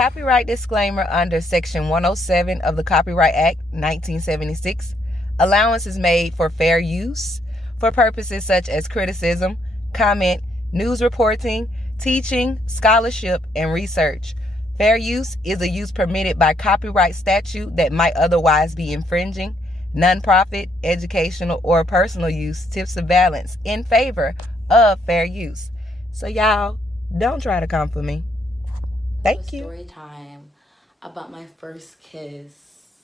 Copyright disclaimer under Section 107 of the Copyright Act 1976. Allowance is made for fair use for purposes such as criticism, comment, news reporting, teaching, scholarship, and research. Fair use is a use permitted by copyright statute that might otherwise be infringing. Nonprofit, educational, or personal use tips the balance in favor of fair use. So y'all, don't try to come for me. Thank you. Story time about my first kiss,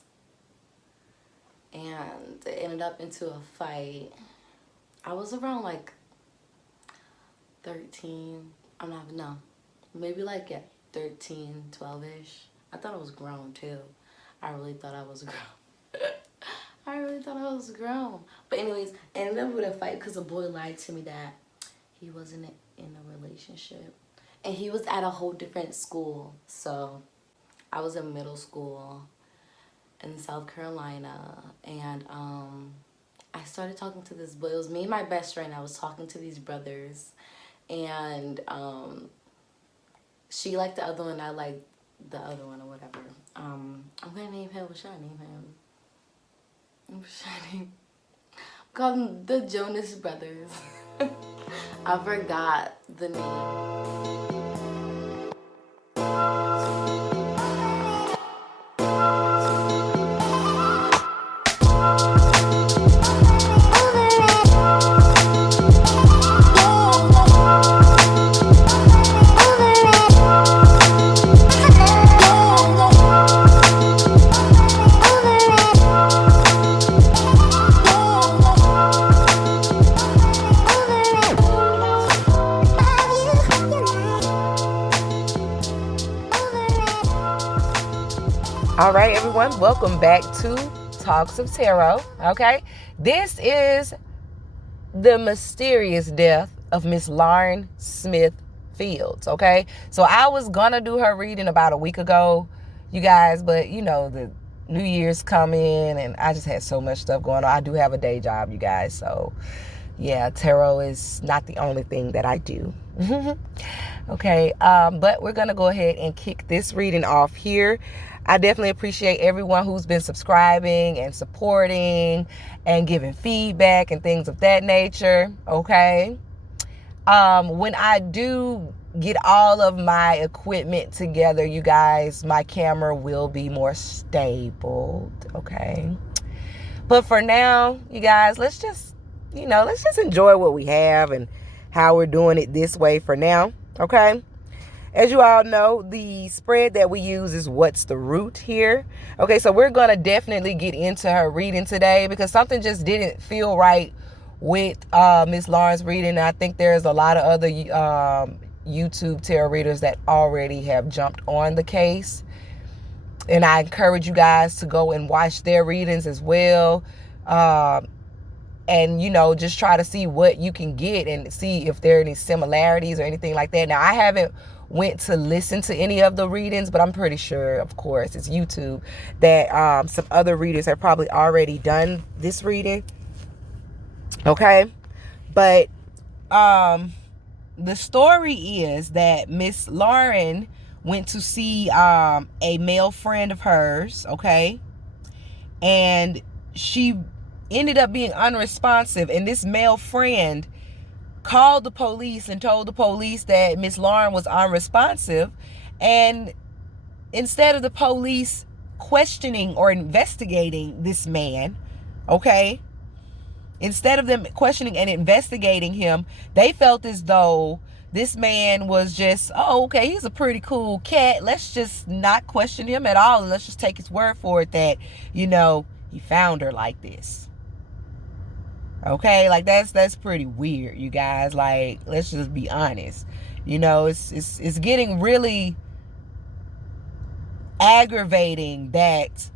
and it ended up into a fight. I was around like 13. Maybe like 13, 12-ish. I thought I was grown too. I really thought I was grown. But anyways, I ended up with a fight because a boy lied to me that he wasn't in a relationship. And he was at a whole different school. So I was in middle school in South Carolina. And I started talking to this boy. It was me and my best friend. I was talking to these brothers. And she liked the other one. I liked the other one or whatever. I'm going to name him. What should I name him? Call them the Jonas Brothers. I forgot the name. All right, everyone, welcome back to Talks of Tarot, okay? This is the mysterious death of Miss Lauren Smith Fields, okay? So I was gonna do her reading about a week ago, you guys, but you know, the New Year's coming and I just had so much stuff going on. I do have a day job, you guys, so yeah, tarot is not the only thing that I do. Okay, but we're gonna go ahead and kick this reading off here. I definitely appreciate everyone who's been subscribing and supporting and giving feedback and things of that nature, okay? When I do get all of my equipment together, you guys, my camera will be more stable, okay? But for now, you guys, let's just enjoy what we have and how we're doing it this way for now, okay? As you all know, the spread that we use is What's the Root here. Okay, so we're going to definitely get into her reading today because something just didn't feel right with Miss Lauren's reading. I think there's a lot of other YouTube tarot readers that already have jumped on the case. And I encourage you guys to go and watch their readings as well. And, you know, just try to see what you can get and see if there are any similarities or anything like that. Now, I haven't went to listen to any of the readings, but I'm pretty sure, of course, it's YouTube, that some other readers have probably already done this reading. Okay? But the story is that Miss Lauren went to see a male friend of hers, okay? And she ended up being unresponsive, and this male friend called the police and told the police that Miss Lauren was unresponsive. And instead of the police questioning or investigating this man, okay, instead of them questioning and investigating him, they felt as though this man was just, oh, okay, he's a pretty cool cat. Let's just not question him at all. And let's just take his word for it that, you know, he found her like this. Okay, like that's pretty weird, you guys. Like, let's just be honest. You know, it's getting really aggravating that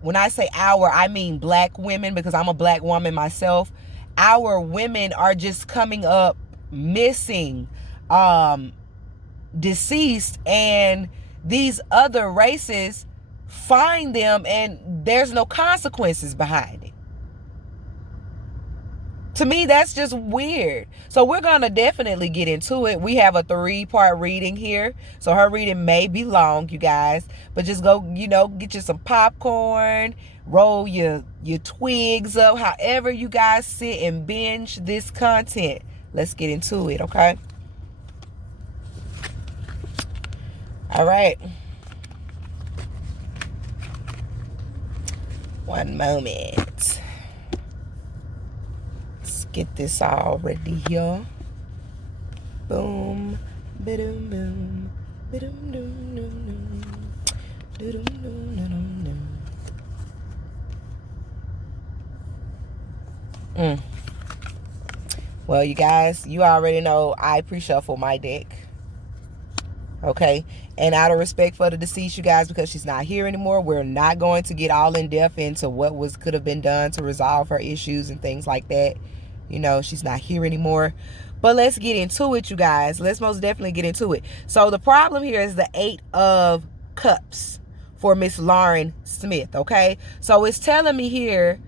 when I say our, I mean black women, because I'm a black woman myself. Our women are just coming up missing, deceased, and these other races find them and there's no consequences behind it. To me, that's just weird. So we're going to definitely get into it. We have a 3-part reading here. So her reading may be long, you guys. But just go, get you some popcorn. Roll your twigs up. However you guys sit and binge this content. Let's get into it, okay? All right. One moment. Get this all ready here. Boom, ba-dum, boom, ba-dum, dum, dum, dum, dum, dum, dum. Well, you guys, you already know I pre-shuffle my deck. Okay, and out of respect for the deceased, you guys, because she's not here anymore, we're not going to get all in depth into what could have been done to resolve her issues and things like that. She's not here anymore. But let's get into it, you guys. Let's most definitely get into it. So the problem here is the 8 of Cups for Miss Lauren Smith, okay? So it's telling me here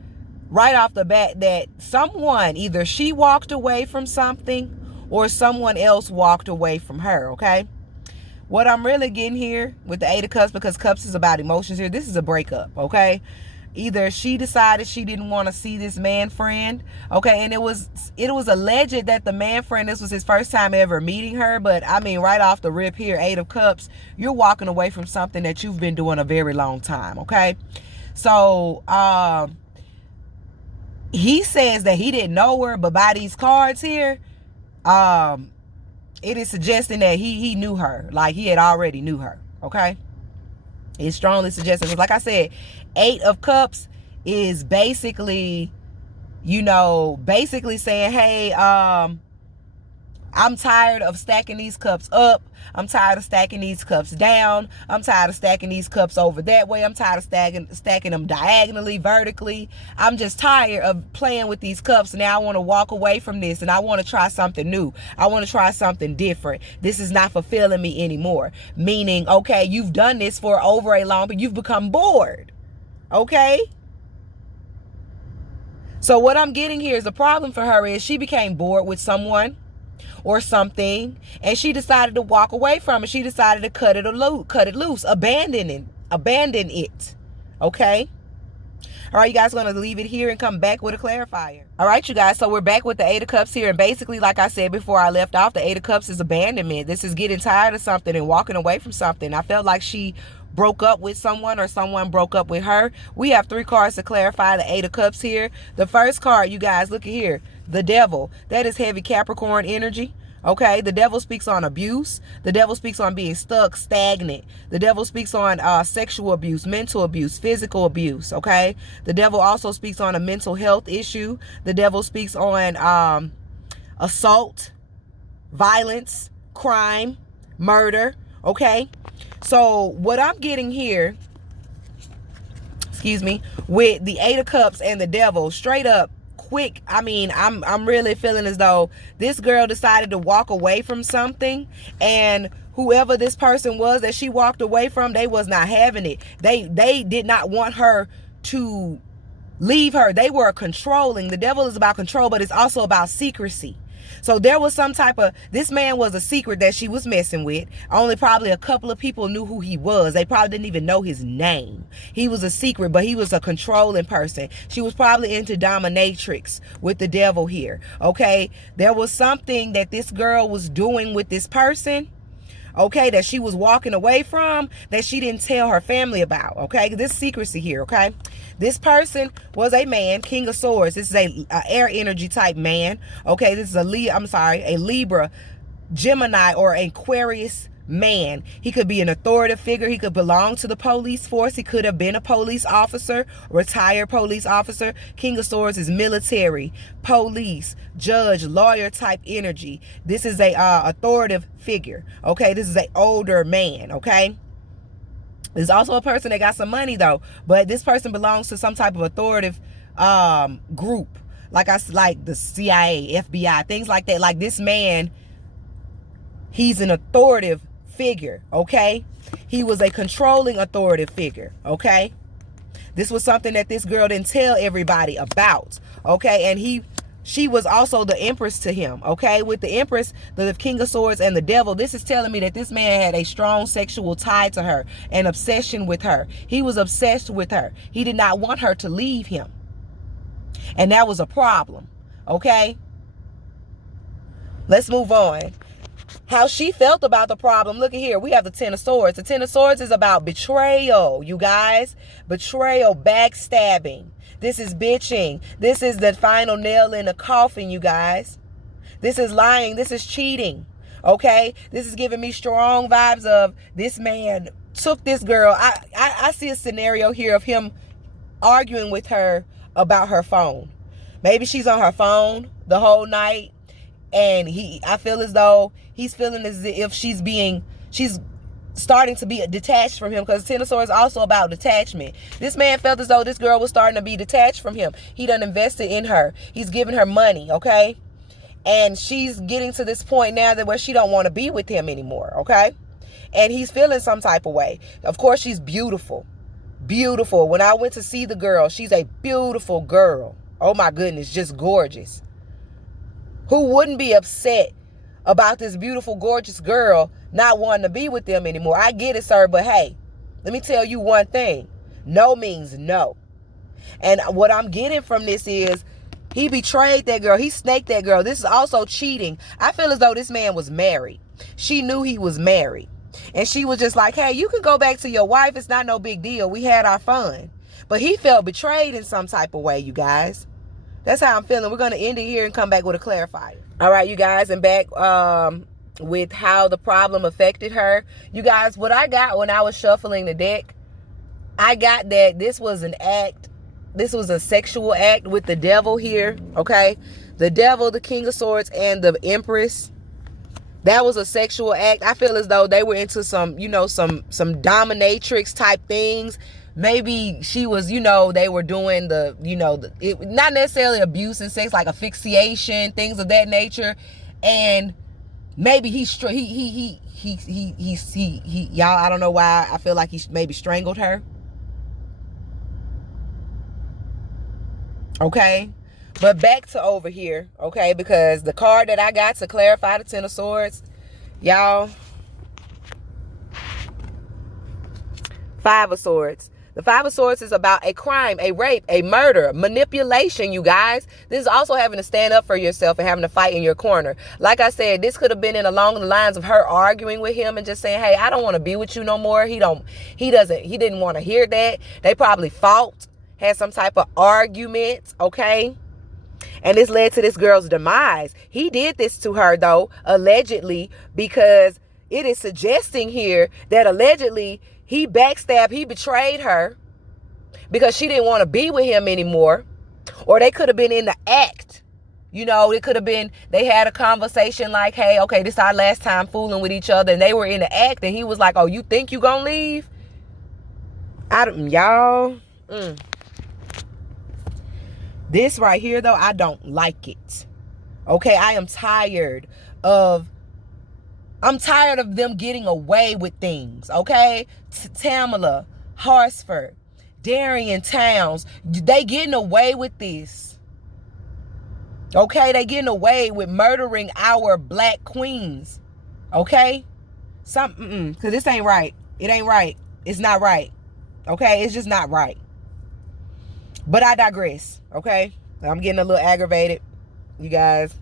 right off the bat that someone, either she walked away from something or someone else walked away from her, okay? What I'm really getting here with the 8 of Cups, because Cups is about emotions here, this is a breakup, okay? Either she decided she didn't want to see this man friend, okay, and it was alleged that the man friend, this was his first time ever meeting her, but I mean, right off the rip here, 8 of Cups, you're walking away from something that you've been doing a very long time, okay? So, he says that he didn't know her, but by these cards here, it is suggesting that he knew her, like he had already knew her, okay? It's strongly suggesting, because like I said, 8 of Cups is basically, basically saying, hey, I'm tired of stacking these cups up. I'm tired of stacking these cups down. I'm tired of stacking these cups over that way. I'm tired of stacking them diagonally, vertically. I'm just tired of playing with these cups. Now I want to walk away from this and I want to try something new. I want to try something different. This is not fulfilling me anymore. Meaning, okay, you've done this for over a long, but you've become bored. Okay? So what I'm getting here is the problem for her is she became bored with someone or something, and she decided to walk away from it. She decided to cut it loose, abandon it. Okay? All right, you guys are going to leave it here and come back with a clarifier. All right, you guys, so we're back with the 8 of Cups here, and basically, like I said before I left off, the 8 of Cups is abandonment. This is getting tired of something and walking away from something. I felt like she broke up with someone or someone broke up with her. We have 3 cards to clarify the 8 of Cups here. The first card, you guys, look at here, the Devil. That is heavy Capricorn energy. Okay, the Devil speaks on abuse. The Devil speaks on being stuck, stagnant. The Devil speaks on sexual abuse, mental abuse, physical abuse. Okay, the Devil also speaks on a mental health issue. The Devil speaks on assault, violence, crime, murder. Okay, so what I'm getting here, with the 8 of Cups and the Devil, straight up, quick, I mean, I'm really feeling as though this girl decided to walk away from something, and whoever this person was that she walked away from, they was not having it. They did not want her to leave her. They were controlling. The Devil is about control, but it's also about secrecy. So there was some type of, this man was a secret that she was messing with. Only probably a couple of people knew who he was. They probably didn't even know his name. He was a secret, but he was a controlling person. She was probably into dominatrix with the Devil here. Okay, there was something that this girl was doing with this person, okay, that she was walking away from, that she didn't tell her family about. Okay, this secrecy here. Okay, this person was a man, King of Swords. This is a air energy type man. Okay, this is a Libra, Gemini, or Aquarius man. He could be an authoritative figure. He could belong to the police force. He could have been a police officer, retired police officer. King of Swords is military, police, judge, lawyer type energy. This is a authoritative figure. Okay, this is an older man. Okay, there's also a person that got some money though, but this person belongs to some type of authoritative group, like the CIA, FBI, things like that. Like this man, he's an authoritative figure. Okay, he was a controlling authoritative figure. Okay, this was something that this girl didn't tell everybody about. Okay, and he she was also the empress to him, okay? With the empress, the king of swords, and the devil, this is telling me that this man had a strong sexual tie to her, an obsession with her. He was obsessed with her. He did not want her to leave him. And that was a problem, okay? Let's move on. How she felt about the problem. Look at here. We have the Ten of Swords. The Ten of Swords is about betrayal, you guys. Betrayal, backstabbing. This is bitching. This is the final nail in the coffin, you guys. This is lying. This is cheating, okay? This is giving me strong vibes of this man took this girl. I see a scenario here of him arguing with her about her phone. Maybe she's on her phone the whole night. And I feel as though he's feeling as if she's starting to be detached from him, because Ten of Swords is also about detachment. This man felt as though this girl was starting to be detached from him. He done invested in her. He's giving her money, okay? And she's getting to this point now that where she don't want to be with him anymore, okay? And he's feeling some type of way. Of course, she's beautiful. Beautiful. When I went to see the girl, she's a beautiful girl. Oh my goodness, just gorgeous. Who wouldn't be upset about this beautiful, gorgeous girl not wanting to be with them anymore? I get it, sir, but hey, let me tell you one thing. No means no. And what I'm getting from this is he betrayed that girl. He snaked that girl. This is also cheating. I feel as though this man was married. She knew he was married. And she was just like, hey, you can go back to your wife. It's not no big deal. We had our fun. But he felt betrayed in some type of way, you guys. That's how I'm feeling. We're going to end it here and come back with a clarifier. All right, you guys, and back with how the problem affected her. You guys, what I got when I was shuffling the deck, I got that this was an act. This was a sexual act with the devil here, okay? The devil, the king of swords, and the empress. That was a sexual act. I feel as though they were into some, some dominatrix type things. Maybe she was, they were doing not necessarily abuse and sex, like asphyxiation, things of that nature. And maybe y'all, I don't know why I feel like he maybe strangled her. Okay. But back to over here, okay, because the card that I got to clarify the Ten of Swords, y'all, Five of Swords. The Five of Swords is about a crime, a rape, a murder, manipulation, you guys. This is also having to stand up for yourself and having to fight in your corner. Like I said, this could have been along the lines of her arguing with him and just saying, hey, I don't want to be with you no more. He didn't want to hear that. They probably fought, had some type of argument, okay? And this led to this girl's demise. He did this to her, though, allegedly, because it is suggesting here that allegedly he backstabbed, he betrayed her because she didn't want to be with him anymore. Or they could have been in the act. It could have been, they had a conversation like, hey, okay, this is our last time fooling with each other. And they were in the act and he was like, oh, you think you gonna leave? This right here, though, I don't like it. Okay, I am tired of them getting away with things, okay? Tamala, Harsford, Darien Towns, they getting away with this. Okay, they getting away with murdering our black queens. Okay? Because this ain't right. It ain't right. It's not right. Okay? It's just not right. But I digress. Okay? I'm getting a little aggravated, you guys.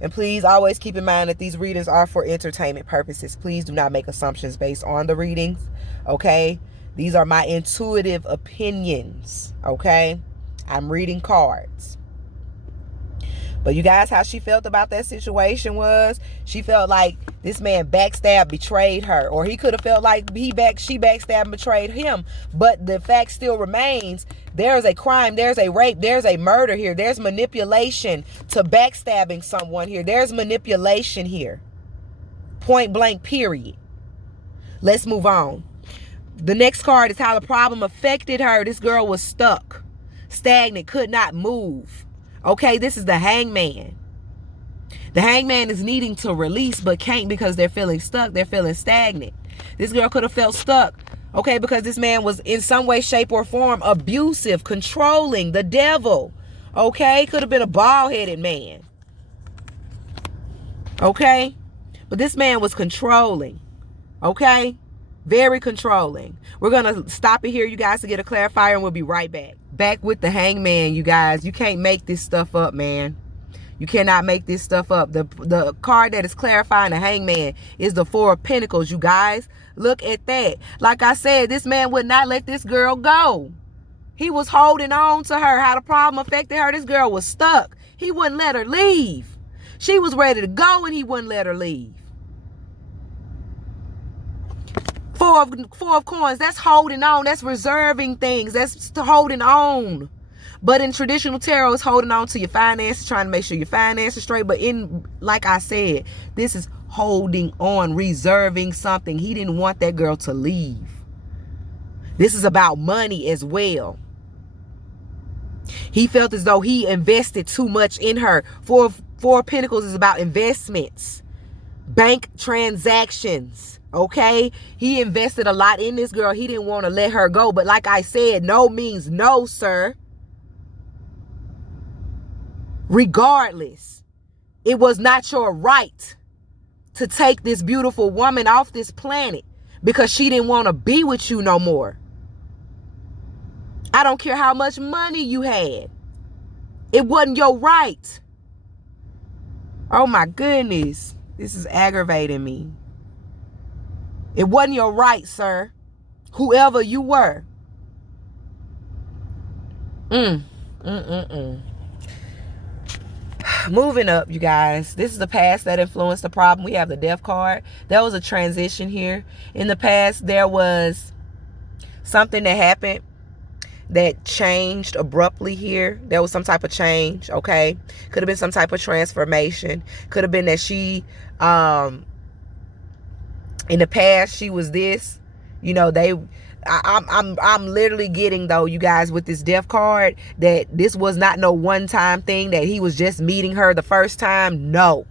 And please always keep in mind that these readings are for entertainment purposes. Please do not make assumptions based on the readings. Okay? These are my intuitive opinions. Okay? I'm reading cards. But you guys, how she felt about that situation was, she felt like this man backstabbed, betrayed her. Or he could have felt like she backstabbed and betrayed him. But the fact still remains, there's a crime, there's a rape, there's a murder here. There's manipulation to backstabbing someone here. There's manipulation here. Point blank, period. Let's move on. The next card is how the problem affected her. This girl was stuck, stagnant, could not move. Okay, this is the hangman. The hangman is needing to release but can't because they're feeling stuck. They're feeling stagnant. This girl could have felt stuck, okay, because this man was in some way, shape, or form abusive, controlling, the devil. Okay? Could have been a bald-headed man. Okay? But this man was controlling. Okay? Very controlling. We're going to stop it here, you guys, to get a clarifier, and we'll be right back. Back with the hangman, you guys. You can't make this stuff up, man. You cannot make this stuff up. The card that is clarifying the hangman is the Four of Pentacles, you guys. Look at that. Like I said, this man would not let this girl go. He was holding on to her. How the problem affected her, this girl was stuck. He wouldn't let her leave. She was ready to go, and he wouldn't let her leave. Four of Coins, that's holding on. That's reserving things. That's holding on. But in traditional tarot, it's holding on to your finances, trying to make sure your finances straight. But like I said, this is holding on, reserving something. He didn't want that girl to leave. This is about money as well. He felt as though he invested too much in her. Four of Pentacles is about investments, bank transactions. Okay, he invested a lot in this girl. He didn't want to let her go. But like I said, no means no, sir. Regardless, it was not your right to take this beautiful woman off this planet because she didn't want to be with you no more. I don't care how much money you had. It wasn't your right. Oh my goodness. This is aggravating me. It wasn't your right, sir. Whoever you were. Moving up, you guys. This is the past that influenced the problem. We have the Death card. There was a transition here. In the past, there was something that happened that changed abruptly here. There was some type of change, okay? Could have been some type of transformation. Could have been that she, in the past, she was this. You know, I'm literally getting, though, you guys, with this Death card, that this was not no one-time thing, that he was just meeting her the first time. No.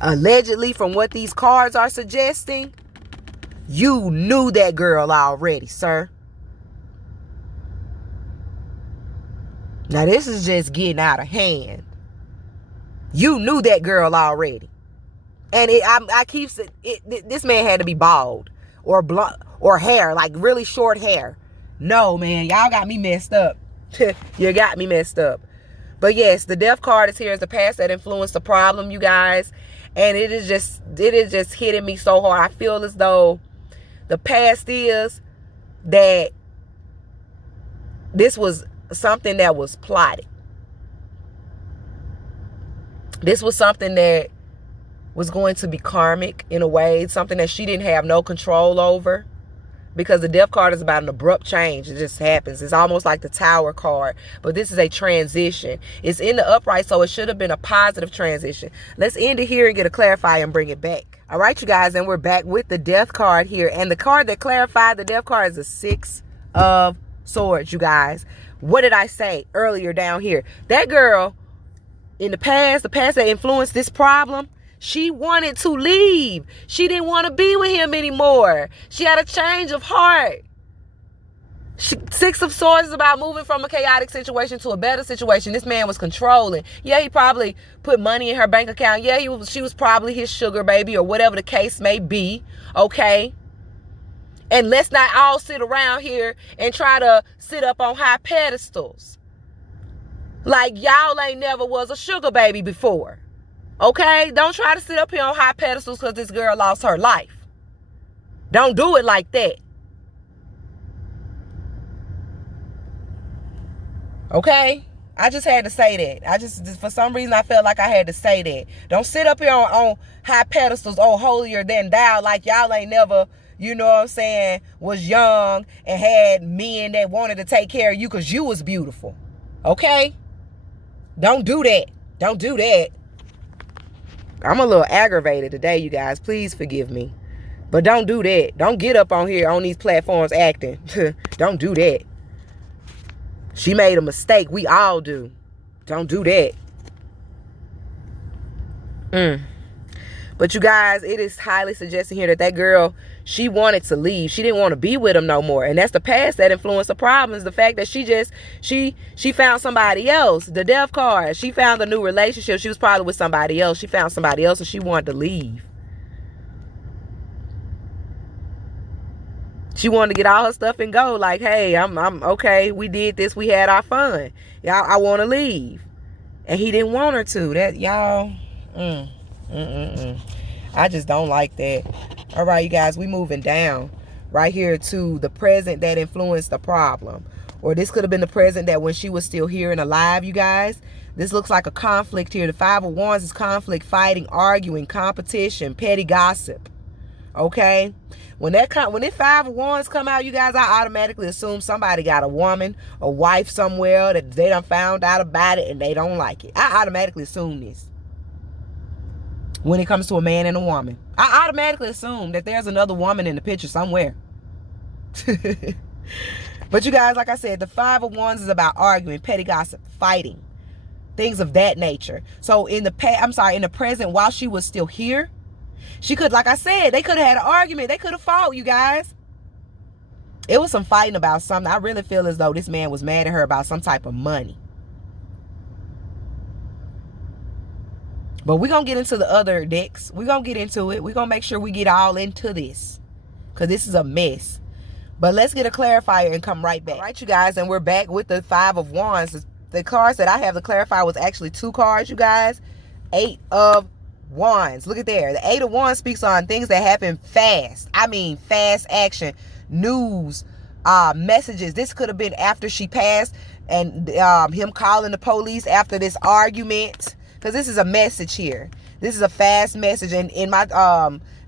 Allegedly, from what these cards are suggesting, you knew that girl already, sir. Now, this is just getting out of hand. You knew that girl already. And I keep saying, this man had to be bald or blonde or hair, like really short hair. No, man, y'all got me messed up. You got me messed up. But yes, the Death card is here as the past that influenced the problem, you guys. And it is just hitting me so hard. I feel as though the past is that this was something that was plotted. This was something that was going to be karmic in a way, something that she didn't have no control over, because the Death card is about an abrupt change. It just happens. It's almost like the Tower card, but this is a transition. It's in the upright, so it should have been a positive transition. Let's end it here and get a clarifier and bring it back. All right, you guys, and we're back with the Death card here, and the card that clarified the Death card is the Six of Swords, you guys. What did I say earlier down here? That girl in the past that influenced this problem, she wanted to leave. She didn't want to be with him anymore. She had a change of heart. Six of Swords is about moving from a chaotic situation to a better situation. This man was controlling. Yeah, he probably put money in her bank account. Yeah, she was probably his sugar baby or whatever the case may be. Okay? And let's not all sit around here and try to sit up on high pedestals like y'all ain't never was a sugar baby before. Okay? Don't try to sit up here on high pedestals because this girl lost her life. Don't do it like that. Okay? I just had to say that. For some reason, I felt like I had to say that. Don't sit up here on high pedestals, oh, holier than thou, like y'all ain't never, you know what I'm saying, was young and had men that wanted to take care of you because you was beautiful. Okay? Don't do that. Don't do that. I'm a little aggravated today, you guys. Please forgive me. But don't do that. Don't get up on here on these platforms acting. Don't do that. She made a mistake. We all do. Don't do that. But you guys, it is highly suggesting here that that girl, she wanted to leave. She didn't want to be with him no more. And that's the past that influenced the problems. The fact that she found somebody else. The death card. She found a new relationship. She was probably with somebody else. She found somebody else and she wanted to leave. She wanted to get all her stuff and go. Like, hey, I'm okay. We did this. We had our fun. Y'all, I want to leave. And he didn't want her to. That, y'all, I just don't like that. All right, you guys, we moving down right here to the present that influenced the problem. Or this could have been the present that when she was still here and alive, you guys. This looks like a conflict here. The Five of Wands is conflict, fighting, arguing, competition, petty gossip. Okay? When this Five of Wands come out, you guys, I automatically assume somebody got a woman, a wife somewhere that they done found out about it and they don't like it. I automatically assume this. When it comes to a man and a woman, I automatically assume that there's another woman in the picture somewhere. But you guys, like I said, the Five of Wands is about arguing, petty gossip, fighting, things of that nature. So in the present, while she was still here, she could, like I said, they could have had an argument. They could have fought, you guys. It was some fighting about something. I really feel as though this man was mad at her about some type of money. But we're going to get into the other decks. We're going to get into it. We're going to make sure we get all into this, because this is a mess. But let's get a clarifier and come right back. All right, you guys, and we're back with the Five of Wands. The cards that I have to clarify was actually two cards, you guys. Eight of Wands. Look at there. The Eight of Wands speaks on things that happen fast. I mean, fast action, news, messages. This could have been after she passed, and him calling the police after this argument. Because this is a message here. This is a fast message. And in my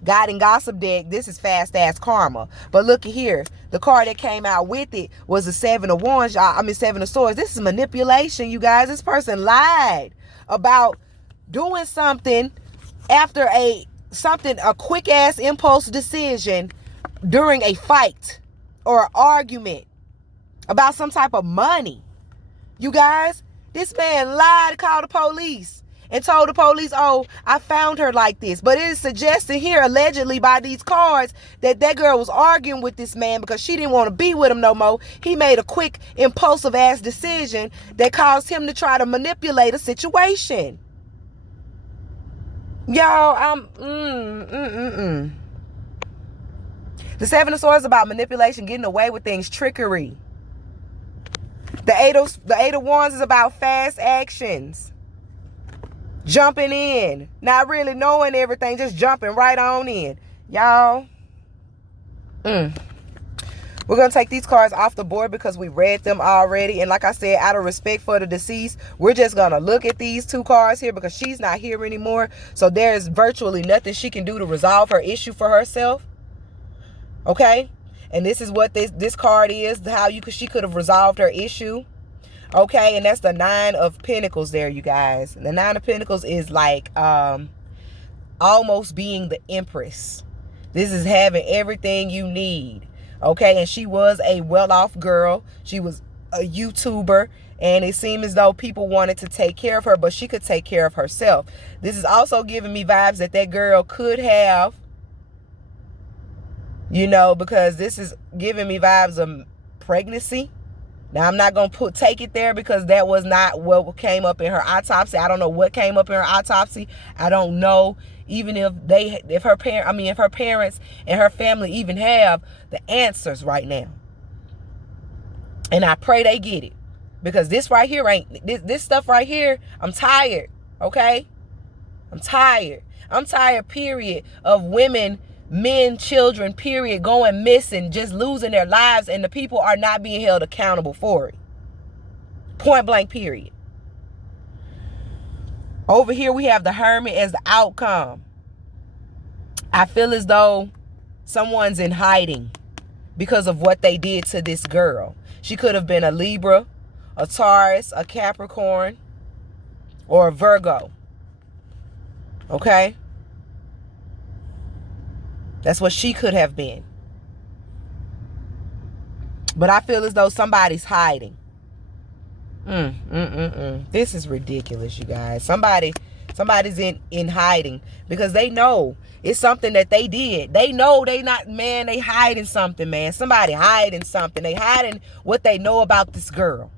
guiding gossip deck, this is fast ass karma. But look here. The card that came out with it was the Seven of Wands. Seven of Swords. This is manipulation, you guys. This person lied about doing something after a quick ass impulse decision during a fight or an argument about some type of money. You guys, this man lied, called the police and told the police, oh, I found her like this. But it is suggested here, allegedly by these cards, that that girl was arguing with this man because she didn't want to be with him no more. He made a quick, impulsive ass decision that caused him to try to manipulate a situation. Y'all, The Seven of Swords is about manipulation, getting away with things, trickery. The Eight of Wands is about fast actions. Jumping in. Not really knowing everything, just jumping right on in. Y'all. We're going to take these cards off the board because we read them already. And like I said, out of respect for the deceased, we're just going to look at these two cards here because she's not here anymore. So there's virtually nothing she can do to resolve her issue for herself. Okay? And this is what this card is, how she could have resolved her issue. Okay, and that's the Nine of Pentacles there, you guys. The Nine of Pentacles is like almost being the Empress. This is having everything you need. Okay, and she was a well-off girl. She was a YouTuber, and it seemed as though people wanted to take care of her, but she could take care of herself. This is also giving me vibes that girl could have, because this is giving me vibes of pregnancy. Now, I'm not going to take it there because that was not what came up in her autopsy. I don't know what came up in her autopsy. I don't know even if her parents and her family even have the answers right now. And I pray they get it, because this right here this stuff right here. I'm tired. Okay. I'm tired, period, of women, men, children, period, going missing, just losing their lives, and the people are not being held accountable for it. Point blank, period. Over here, we have the Hermit as the outcome. I feel as though someone's in hiding because of what they did to this girl. She could have been a Libra, a Taurus, a Capricorn, or a Virgo. Okay? That's what she could have been. But I feel as though somebody's hiding. This is ridiculous, you guys. Somebody Somebody's in hiding because they know it's something that they did. They know they not, man, they hiding something, man. Somebody hiding something. They hiding what they know about this girl.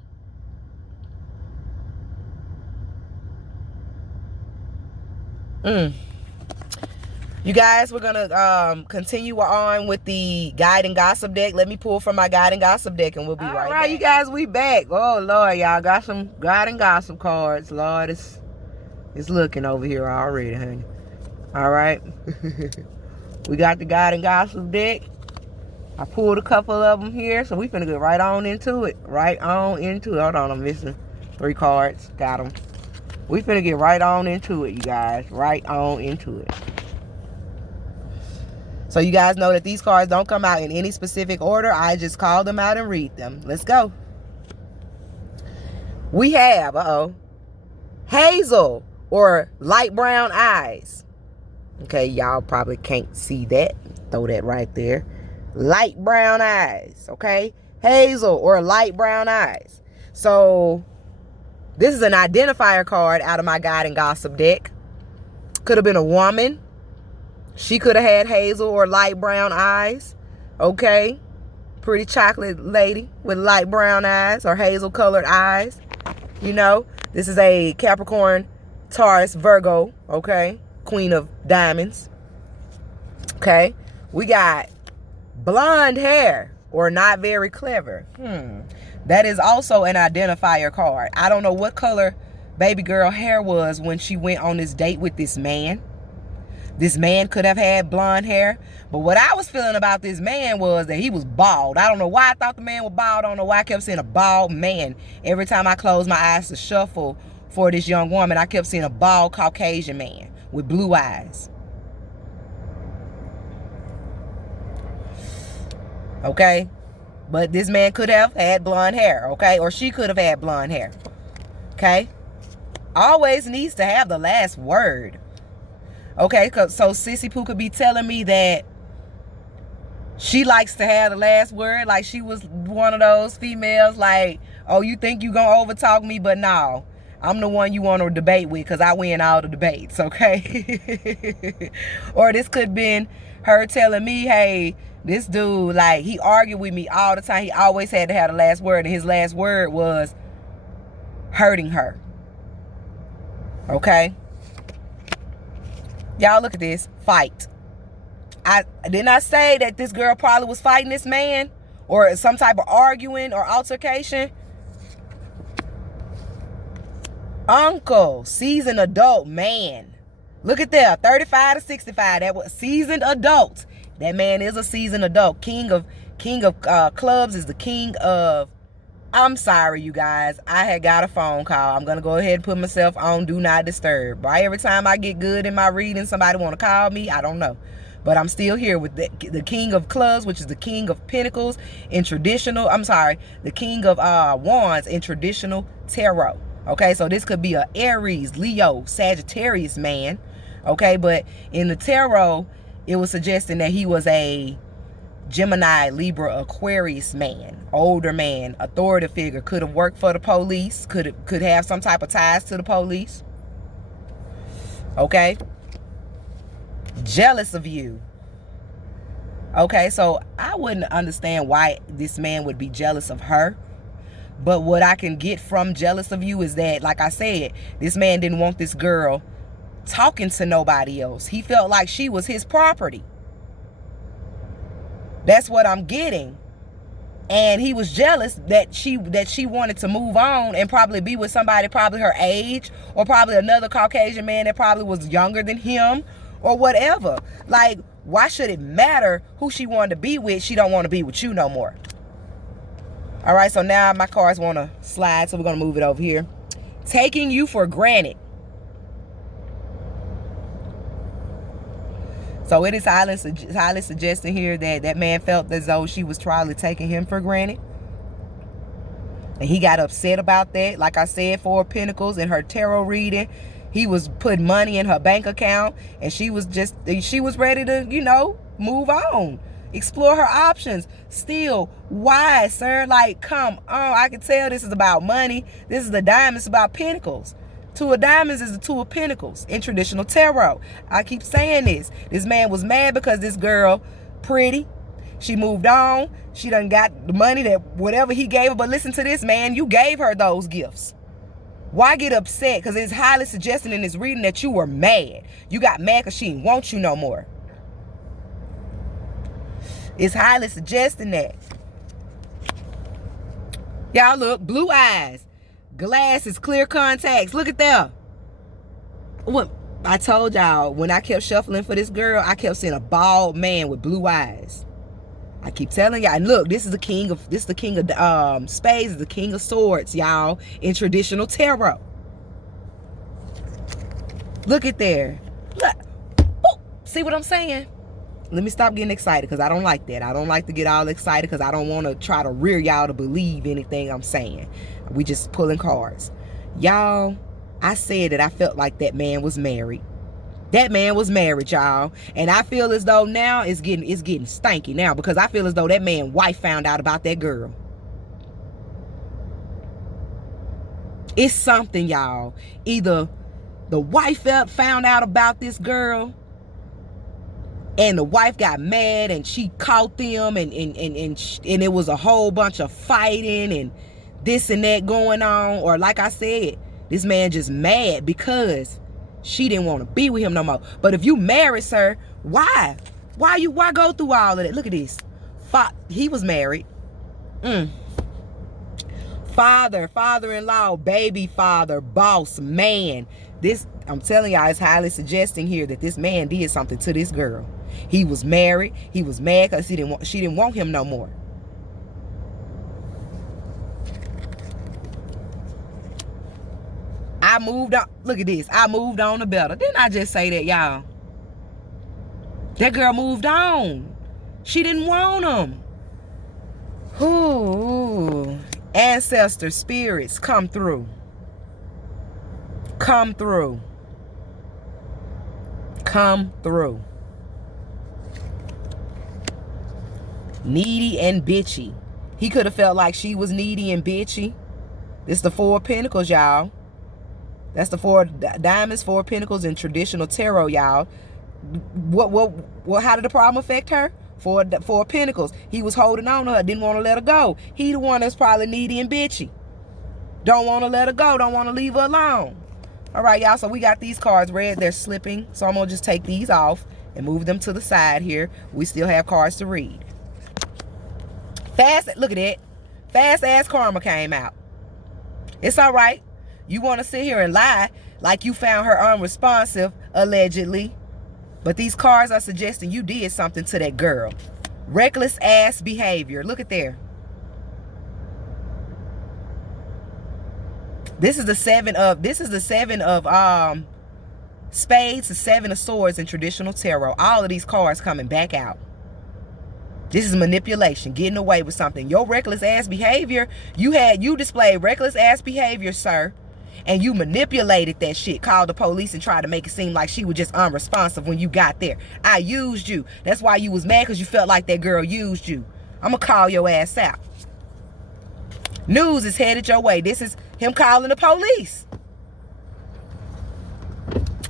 You guys, we're gonna continue on with the guide and gossip deck. Let me pull from my guide and gossip deck and we'll be right back. All right, you guys, we back. Oh Lord, y'all got some guide and gossip cards. Lord, it's looking over here already, honey. All right. We got the guide and gossip deck. I pulled a couple of them here, so we finna get right on into it. Right on into it. Hold on, I'm missing 3 cards. Got them. We finna get right on into it, you guys. Right on into it. So you guys know that these cards don't come out in any specific order. I just call them out and read them. Let's go. We have, hazel or light brown eyes. Okay, y'all probably can't see that. Throw that right there. Light brown eyes, okay? Hazel or light brown eyes. So this is an identifier card out of my guide and gossip deck. Could have been a woman. She could have had hazel or light brown eyes. Okay. Pretty chocolate lady with light brown eyes or hazel colored eyes. You know, this is a Capricorn, Taurus, Virgo. Okay. Queen of diamonds. Okay. We got blonde hair or not very clever. That is also an identifier card. I don't know what color baby girl hair was when she went on this date with this man. This man could have had blonde hair. But what I was feeling about this man was that he was bald. I don't know why I thought the man was bald. I don't know why I kept seeing a bald man. Every time I closed my eyes to shuffle for this young woman, I kept seeing a bald Caucasian man with blue eyes. Okay? But this man could have had blonde hair, okay? Or she could have had blonde hair. Okay? Always needs to have the last word. Okay, so Sissy Pooh could be telling me that she likes to have the last word. Like she was one of those females like, oh, you think you gonna overtalk me? But no, I'm the one you want to debate with because I win all the debates, okay? Or this could have been her telling me, hey, this dude, like, he argued with me all the time. He always had to have the last word, and his last word was hurting her. Okay? Y'all look at this. Fight. Didn't I say that this girl probably was fighting this man? Or some type of arguing or altercation? Uncle. Seasoned adult man. Look at that. 35 to 65. That was seasoned adult. That man is a seasoned adult. King of clubs is the king of... I'm sorry, you guys. I had got a phone call. I'm going to go ahead and put myself on Do Not Disturb. Right? Every time I get good in my reading, somebody want to call me. I don't know. But I'm still here with the king of clubs, which is the king of pentacles in traditional... I'm sorry. The king of wands in traditional tarot. Okay? So this could be a Aries, Leo, Sagittarius man. Okay? But in the tarot, it was suggesting that he was a Gemini, Libra, Aquarius man, older man, authority figure, could have worked for the police, could have some type of ties to the police. Okay? Jealous of you. Okay, so I wouldn't understand why this man would be jealous of her. But what I can get from jealous of you is that, like I said, this man didn't want this girl talking to nobody else. He felt like she was his property. That's what I'm getting. And he was jealous that she wanted to move on and probably be with somebody probably her age, or probably another Caucasian man that probably was younger than him, or whatever. Like, why should it matter who she wanted to be with? She don't want to be with you no more. All right, so now my cards want to slide, so we're going to move it over here. Taking you for granted. So it is highly suggesting here that that man felt as though she was probably taking him for granted. And he got upset about that. Like I said, 4 of Pentacles in her tarot reading. He was putting money in her bank account. And she was ready to, you know, move on. Explore her options. Still, why, sir? Like, come on. I can tell this is about money. This is the diamond. It's about Pentacles. Two of diamonds is the two of pentacles in traditional tarot. I keep saying this. This man was mad because this girl pretty. She moved on. She done got the money that whatever he gave her. But listen to this, man. You gave her those gifts. Why get upset? Because it's highly suggesting in this reading that you were mad. You got mad because she didn't want you no more. It's highly suggesting that. Y'all look, blue eyes, glasses, clear contacts. Look at that. What I told y'all, when I kept shuffling for this girl, I kept seeing a bald man with blue eyes. I keep telling y'all, and look, this is the king of spades, the king of swords, y'all, in traditional tarot. Look at there. Look. Ooh, see what I'm saying? Let me stop getting excited because I don't like that. I don't like to get all excited because I don't want to try to rear y'all to believe anything I'm saying. We just pulling cards. Y'all, I said that I felt like that man was married. That man was married, y'all. And I feel as though now it's getting stanky now because I feel as though that man's wife found out about that girl. It's something, y'all. Either the wife found out about this girl and the wife got mad and she caught them and it was a whole bunch of fighting and this and that going on. Or like I said, this man just mad because she didn't want to be with him no more. But if you married, sir, why? Why go through all of that? Look at this. He was married. Father-in-law, baby father, boss, man. This, I'm telling y'all, it's highly suggesting here that this man did something to this girl. He was married. He was mad because she didn't want him no more. I moved on. Look at this. I moved on to better. Didn't I just say that, y'all? That girl moved on. She didn't want him. Ooh. Ancestor spirits, come through. Come through. Come through. Needy and bitchy. He could have felt like she was needy and bitchy. This is the Four of Pentacles, y'all. That's the Four Diamonds, Four Pentacles in traditional tarot, y'all. What? How did the problem affect her? Four Pentacles. He was holding on to her, didn't want to let her go. He the one that's probably needy and bitchy. Don't want to let her go. Don't want to leave her alone. All right, y'all. So we got these cards red. They're slipping. So I'm gonna just take these off and move them to the side here. We still have cards to read. Look at it. Fast ass karma came out. It's all right. You want to sit here and lie like you found her unresponsive, allegedly. But these cards are suggesting you did something to that girl. Reckless ass behavior. Look at there. This is the seven of spades, the seven of swords in traditional tarot. All of these cards coming back out. This is manipulation, getting away with something. Your reckless ass behavior, you displayed reckless ass behavior, sir. And you manipulated that shit, called the police and tried to make it seem like she was just unresponsive when you got there. I used you. That's why you was mad, because you felt like that girl used you. I'm going to call your ass out. News is headed your way. This is him calling the police.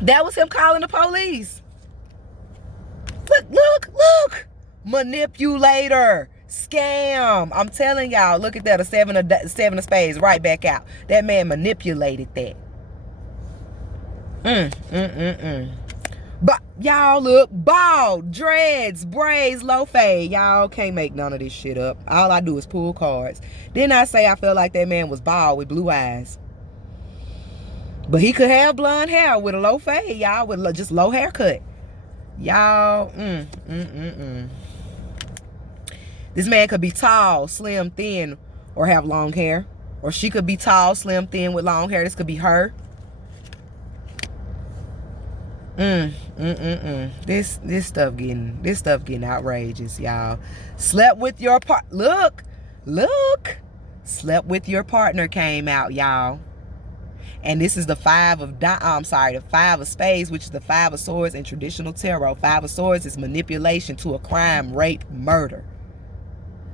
That was him calling the police. Look. Manipulator. Scam. I'm telling y'all, look at that. A seven of spades right back out. That man manipulated that. But y'all look, bald, dreads, braids, low fade. Y'all can't make none of this shit up. All I do is pull cards. Didn't I say I felt like that man was bald with blue eyes? But he could have blonde hair with a low fade, y'all, with just low haircut. Y'all, This man could be tall, slim, thin, or have long hair. Or she could be tall, slim, thin, with long hair. This could be her. This stuff getting outrageous, y'all. Slept with your look. Slept with your partner came out, y'all. And this is the the 5 of spades, which is the 5 of swords in traditional tarot. 5 of swords is manipulation to a crime, rape, murder.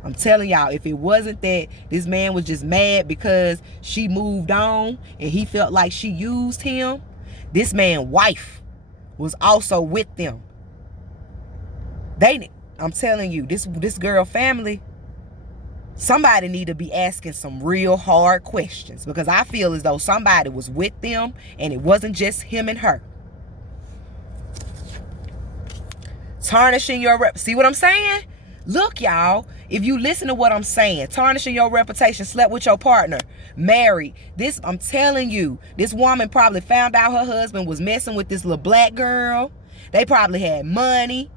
I'm telling y'all, if it wasn't that this man was just mad because she moved on and he felt like she used him, this man's wife was also with them. I'm telling you, this girl family, somebody need to be asking some real hard questions, because I feel as though somebody was with them and it wasn't just him and her. Tarnishing your rep. See what I'm saying? Look, y'all, if you listen to what I'm saying, tarnishing your reputation, slept with your partner, married. I'm telling you, this woman probably found out her husband was messing with this little black girl. They probably had money,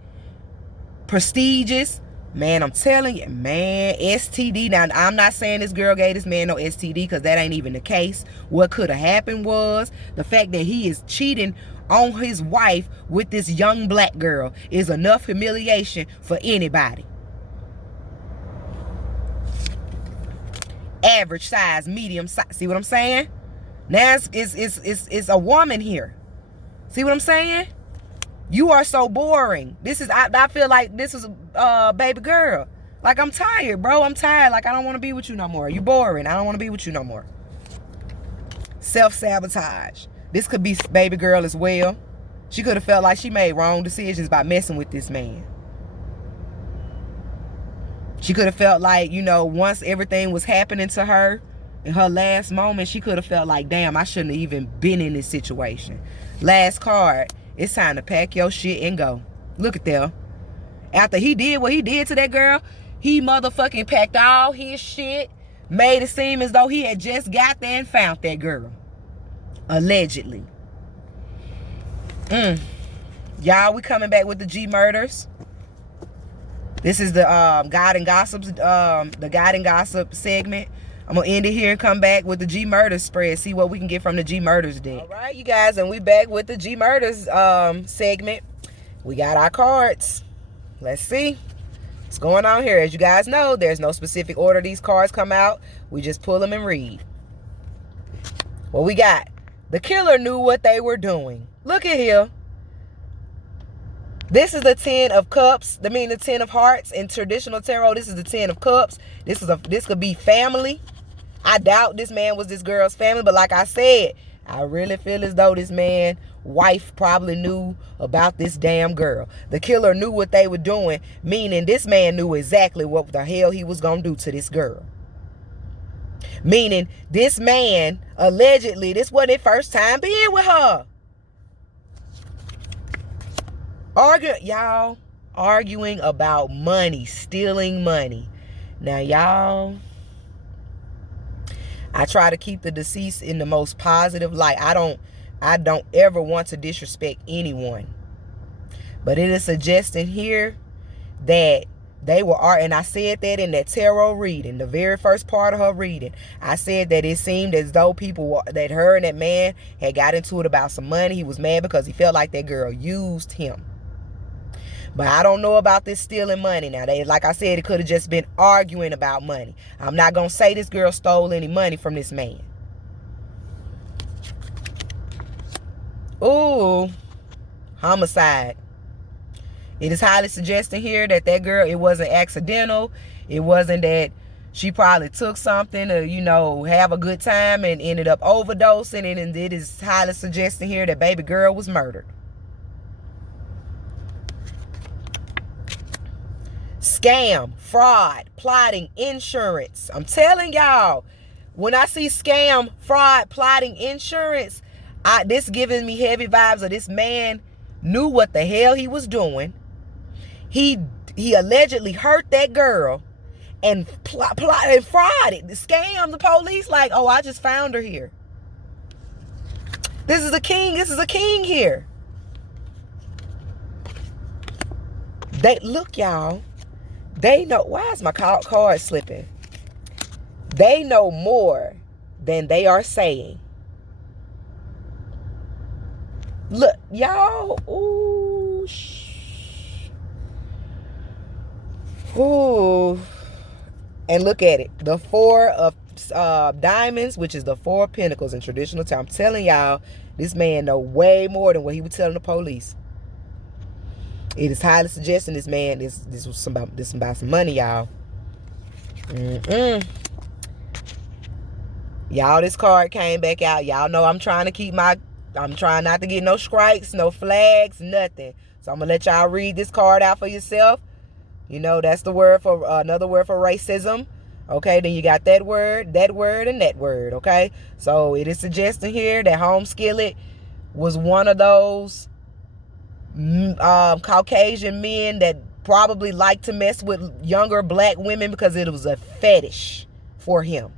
prestigious. Man, I'm telling you, man, STD. Now, I'm not saying this girl gave this man no STD, because that ain't even the case. What could have happened was the fact that he is cheating on his wife with this young black girl is enough humiliation for anybody. Average size, medium size. See what I'm saying? Now it's a woman here. See what I'm saying? You are so boring. I feel like this is a baby girl. Like, I'm tired, bro. I'm tired. Like, I don't want to be with you no more. You boring. I don't want to be with you no more. Self-sabotage. This could be baby girl as well. She could have felt like she made wrong decisions by messing with this man. She could have felt like, once everything was happening to her in her last moment, she could have felt like, damn, I shouldn't have even been in this situation. Last card. It's time to pack your shit and go. Look at them. After he did what he did to that girl, he motherfucking packed all his shit, made it seem as though he had just got there and found that girl. Allegedly. Y'all, we coming back with the G murders. This is the God and Gossip segment. I'm gonna end it here and come back with the G murders spread. See what we can get from the G murders deck. All right, you guys, and we back with the G murders segment. We got our cards. Let's see what's going on here. As you guys know, there's no specific order these cards come out. We just pull them and read. What we got? The killer knew what they were doing. Look at here. This is the 10 of cups. I mean, the 10 of hearts. In traditional tarot, this is the 10 of cups. This could be family. I doubt this man was this girl's family, but like I said, I really feel as though this man's wife probably knew about this damn girl. The killer knew what they were doing, meaning this man knew exactly what the hell he was going to do to this girl. Meaning this man, allegedly, this wasn't his first time being with her. Arguing about money, stealing money. Now, y'all, I try to keep the deceased in the most positive light. I don't ever want to disrespect anyone. But it is suggesting here that they were, and I said that in that tarot reading, the very first part of her reading. I said that it seemed as though that her and that man had got into it about some money. He was mad because he felt like that girl used him. But I don't know about this stealing money. Now, like I said, it could have just been arguing about money. I'm not going to say this girl stole any money from this man. Ooh, homicide. It is highly suggesting here that girl, it wasn't accidental. It wasn't that she probably took something to, have a good time and ended up overdosing. And it is highly suggesting here that baby girl was murdered. Scam, fraud, plotting, insurance. I'm telling y'all, when I see scam, fraud, plotting, insurance, this giving me heavy vibes of this man knew what the hell he was doing. He allegedly hurt that girl and plot and frauded, scammed the police like, oh, I just found her here. This is a king. This is a king here. Look, y'all. They know. Why is my card slipping? They know more than they are saying. Look, y'all. Ooh. Ooh. And look at it. The 4 of diamonds, which is the 4 of pentacles in traditional time. I'm telling y'all, this man know way more than what he was telling the police. It is highly suggesting this man, this was about some money, y'all. Y'all, this card came back out. Y'all know I'm trying not to get no strikes, no flags, nothing. So I'm going to let y'all read this card out for yourself. You know, that's the word for, another word for racism. Okay, then you got that word, and that word, okay? So it is suggesting here that Home Skillet was one of those Caucasian men that probably liked to mess with younger black women because it was a fetish for him.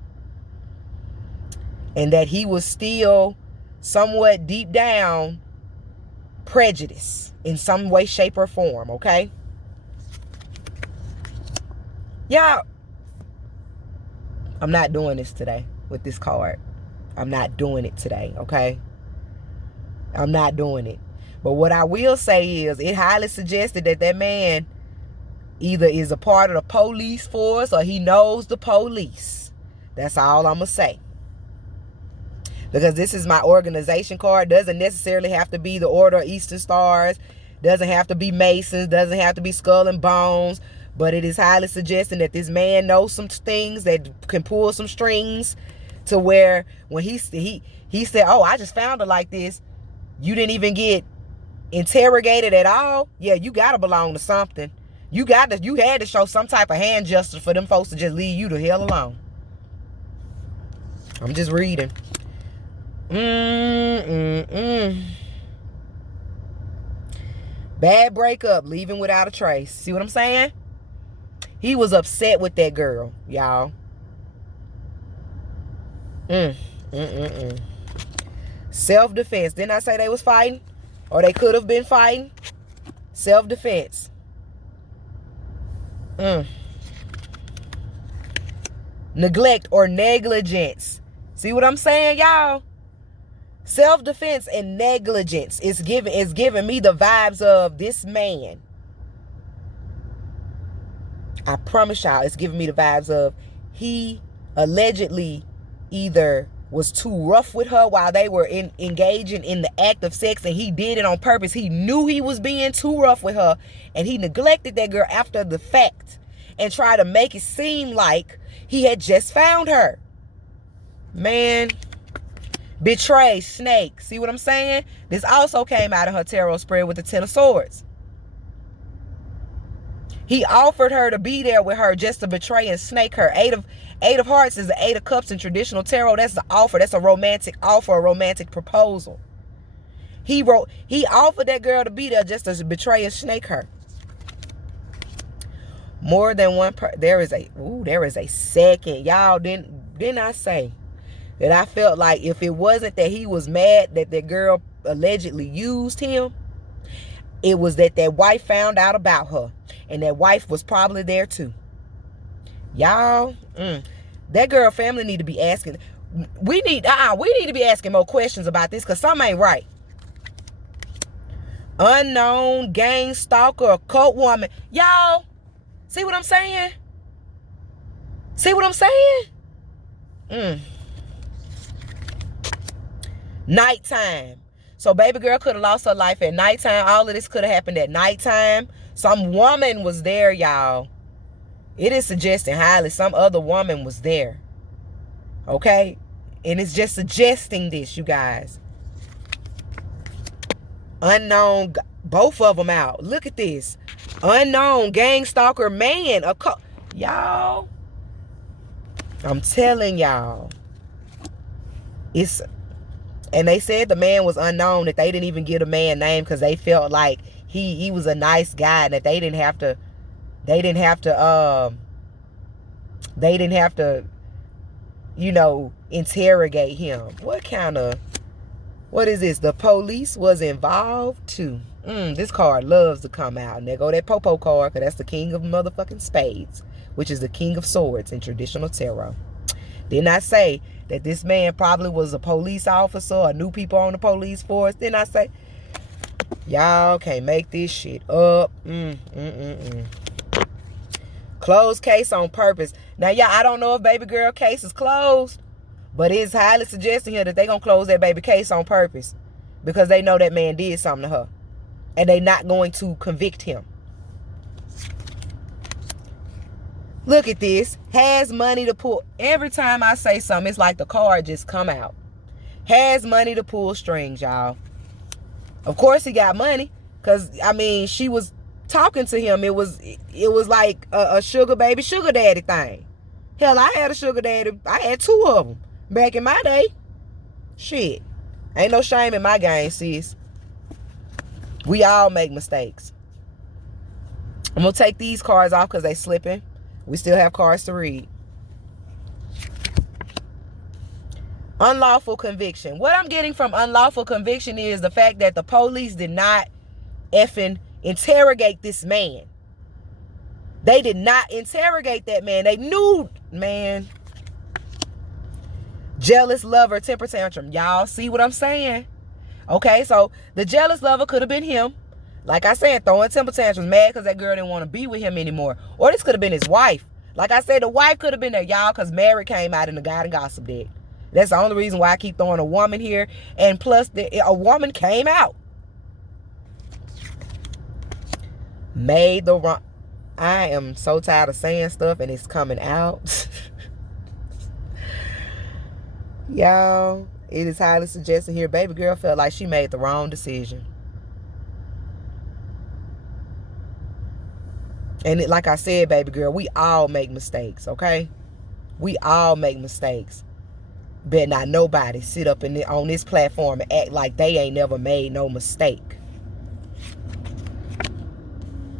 And that he was still somewhat deep down prejudiced in some way, shape, or form, okay? Y'all, I'm not doing this today with this card. I'm not doing it today, okay? I'm not doing it. But what I will say is it highly suggested that that man either is a part of the police force or he knows the police. That's all I'm going to say. Because this is my organization card. Doesn't necessarily have to be the Order of Eastern Stars. Doesn't have to be Masons. Doesn't have to be Skull and Bones. But it is highly suggesting that this man knows some things that can pull some strings to where when he said, oh, I just found her like this. You didn't even get interrogated at all. Yeah, you got to belong to something. You had to show some type of hand gesture for them folks to just leave you the hell alone. I'm just reading. Bad breakup, leaving without a trace. See what I'm saying? He was upset with that girl, y'all. Self-defense. Didn't I say they was fighting? Or they could have been fighting? Self-defense. Neglect or negligence. See what I'm saying, y'all? Self-defense and negligence is giving me the vibes of this man. I promise y'all, it's giving me the vibes of he allegedly either was too rough with her while they were engaging in the act of sex, and he did it on purpose. He knew he was being too rough with her, and he neglected that girl after the fact and tried to make it seem like he had just found her. Man, betray, snake. See what I'm saying? This also came out of her tarot spread with the Ten of Swords. He offered her to be there with her just to betray and snake her. Eight of Hearts is the Eight of Cups in traditional tarot. That's the offer. That's a romantic offer, a romantic proposal. He offered that girl to be there just to betray and snake her. More than one there is a second. Y'all, didn't I say that I felt like if it wasn't that he was mad that the girl allegedly used him, it was that wife found out about her. And that wife was probably there too. Y'all, that girl family need to be asking. We need to be asking more questions about this because something ain't right. Unknown gang stalker, occult woman. Y'all, see what I'm saying? See what I'm saying? Nighttime. So baby girl could have lost her life at nighttime. All of this could have happened at nighttime. Some woman was there, y'all. It is suggesting highly some other woman was there. Okay? And it's just suggesting this, you guys. Unknown, both of them out. Look at this. Unknown gang stalker man. Y'all. I'm telling y'all. And they said the man was unknown, that they didn't even give the man name because they felt like he was a nice guy and that they didn't have to interrogate him. What is this? The police was involved too. This card loves to come out. And there go that Popo card, because that's the king of motherfucking spades, which is the king of swords in traditional tarot. Didn't I say that this man probably was a police officer or knew people on the police force? Didn't I say? Y'all can't make this shit up. Closed case on purpose. Now, y'all, I don't know if baby girl case is closed, but it's highly suggesting here that they gonna close that baby case on purpose because they know that man did something to her, and they not going to convict him. Look at this. Has money to pull. Every time I say something, it's like the card just come out. Has money to pull strings, y'all. Of course he got money. Because, I mean, she was talking to him. It was like a sugar baby, sugar daddy thing. Hell, I had a sugar daddy. I had 2 of them back in my day. Shit. Ain't no shame in my game, sis. We all make mistakes. I'm going to take these cards off because they slipping. We still have cards to read. Unlawful conviction. What I'm getting from unlawful conviction is the fact that the police did not effing interrogate this man. They did not interrogate that man. They knew, man. Jealous lover, temper tantrum. Y'all see what I'm saying? Okay, so the jealous lover could have been him. Like I said, throwing temper tantrums, mad because that girl didn't want to be with him anymore. Or this could have been his wife. Like I said, the wife could have been there, y'all, because Mary came out in the God and Gossip deck. That's the only reason why I keep throwing a woman here. And plus, a woman came out. Made the wrong... I am so tired of saying stuff and it's coming out. Y'all, it is highly suggested here. Baby girl felt like she made the wrong decision. And like I said, baby girl, we all make mistakes, okay? We all make mistakes. Bet not nobody sit up on this platform and act like they ain't never made no mistake.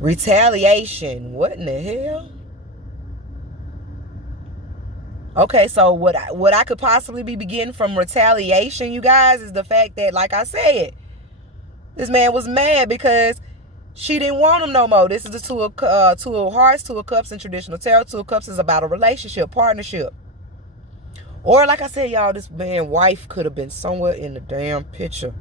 Retaliation. What in the hell? Okay, so what I could possibly be getting from retaliation, you guys, is the fact that, like I said, this man was mad because she didn't want him no more. This is the two of hearts, 2 of cups in traditional tarot. 2 of cups is about a relationship, partnership. Or like I said, y'all, this man's wife could have been somewhere in the damn picture.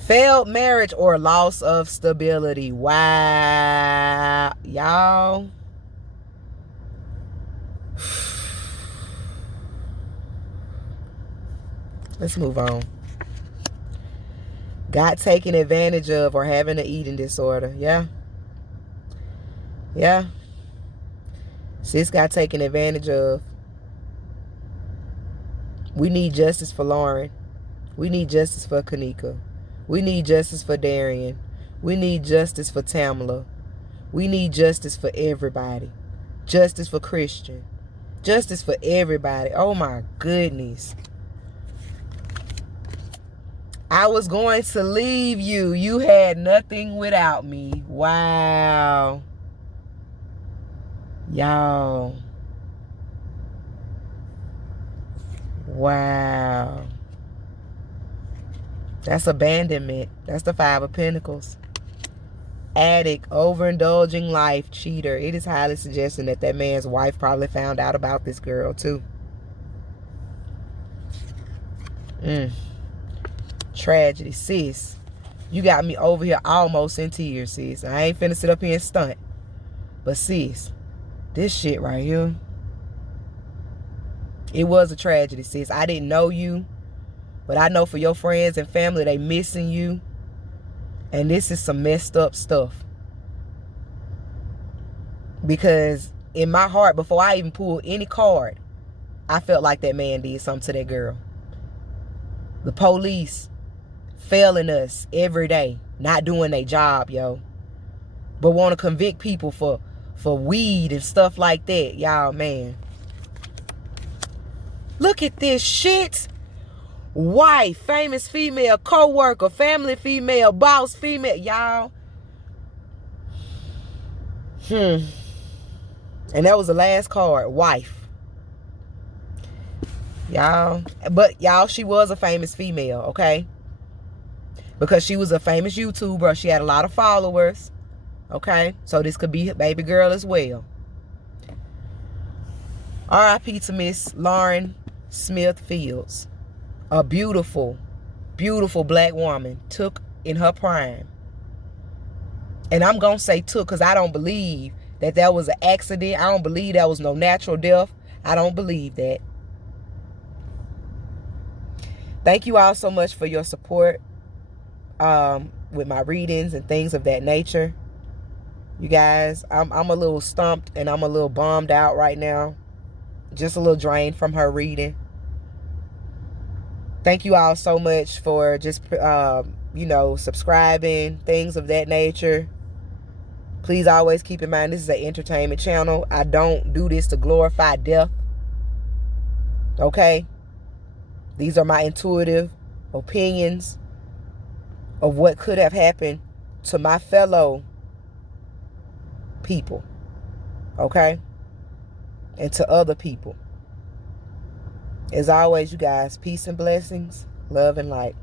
Failed marriage or loss of stability. Wow. Y'all. Let's move on. Got taken advantage of or having an eating disorder. Yeah. Yeah. Sis got taken advantage of. We need justice for Lauren. We need justice for Kanika. We need justice for Darian. We need justice for Tamala. We need justice for everybody. Justice for Christian. Justice for everybody. Oh my goodness. I was going to leave you. You had nothing without me. Wow. Y'all. Wow. That's abandonment. That's the 5 of Pentacles. Addict, overindulging life, cheater. It is highly suggesting that man's wife probably found out about this girl too. Tragedy. Sis, you got me over here almost in tears, sis. I ain't finna sit up here and stunt. But sis, this shit right here, it was a tragedy, sis. I didn't know you, but I know for your friends and family, they missing you. And this is some messed up stuff. Because in my heart, before I even pulled any card, I felt like that man did something to that girl. The police failing us every day, not doing their job, yo. But want to convict people for weed and stuff like that. Y'all, man. Look at this shit. Wife, famous female, co-worker, family female, boss female. Y'all. And that was the last card. Wife. Y'all. But y'all, she was a famous female, okay? Because she was a famous YouTuber. She had a lot of followers. Okay? So this could be her baby girl as well. R.I.P. to Miss Lauren Smith Fields. A beautiful, beautiful black woman. Took in her prime. And I'm going to say took because I don't believe that was an accident. I don't believe that was no natural death. I don't believe that. Thank you all so much for your support. with my readings and things of that nature. You guys, I'm a little stumped and I'm a little bummed out right now. Just a little drained from her reading. Thank you all so much for just, subscribing, things of that nature. Please always keep in mind this is an entertainment channel. I don't do this to glorify death. Okay? These are my intuitive opinions of what could have happened to my fellow people. Okay? And to other people. As always, you guys, peace and blessings, love and light.